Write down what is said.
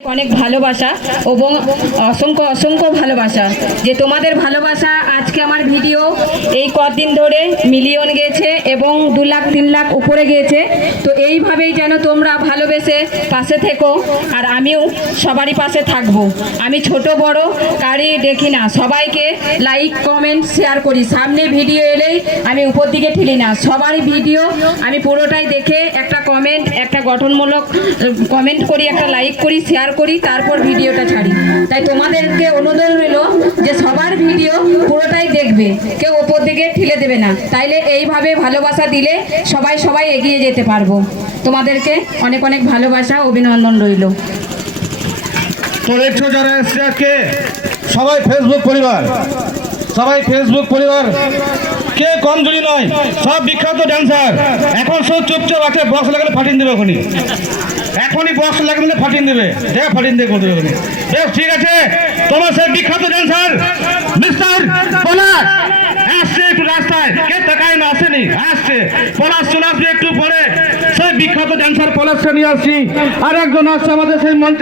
অনেক ভালোবাসা এবং অসংখ্য অসংখ্য ভালোবাসা। যে তোমাদের ভালোবাসা আজকে আমার ভিডিও, এই কদিন ধরে মিলিয়ন গেছে এবং দু লাখ, তিন লাখ উপরে গিয়েছে তো এইভাবেই যেন তোমরা ভালোবেসে পাশে থেকো, আর আমিও সবারই পাশে থাকব। আমি ছোট, বড় কারি দেখি না। সবাইকে লাইক কমেন্ট শেয়ার করি। সামনে ভিডিও এলেই আমি উপর দিকে ঠেলি না। সবারই ভিডিও আমি পুরোটাই দেখে একটা কমেন্ট একটা গঠনমূলক কমেন্ট করি, একটা লাইক করি শেয়ার করি, তারপর ভিডিওটা ছাড়ি। তাই তোমাদেরকে অনুরোধ রইল যে সবার ভিডিও পুরোটাই দেখবে। কেউ ওপর দিকে ঠেলে দেবে না। তাইলে এইভাবে ভালোবাসা দিলে সবাই সবাই এগিয়ে যেতে পারব। তোমাদেরকে অনেক অনেক ভালোবাসা, অভিনন্দন রইল। তো দেখছ যারা এসছে আজকে সবাই ফেসবুক পরিবার। সবাই ফেসবুক পরিবার। কে কমজোরি নয়, সব বিখ্যাত ড্যান্সার এখন সব চুপচাপ আছে বক্স লাগালে ফাটিয়ে দেবে এখনই। এখনই বক্স লাগালে ফাটিয়ে দেবে। দেখা, ফাটিয়ে দেবে করে দেবে। বেশ, ঠিক আছে। তোমার সেই বিখ্যাত ড্যান্সার মিস্টার পলাশ। আসছে একটু রাস্তায়। কে তাকায় না, আসেনি, আসছে। পলাশ চলে আসবে একটু পরে। সেই বিখ্যাত ড্যান্সার পলাশকে নিয়ে আসছি। আর একজন আসছে আমাদের সেই মঞ্চে।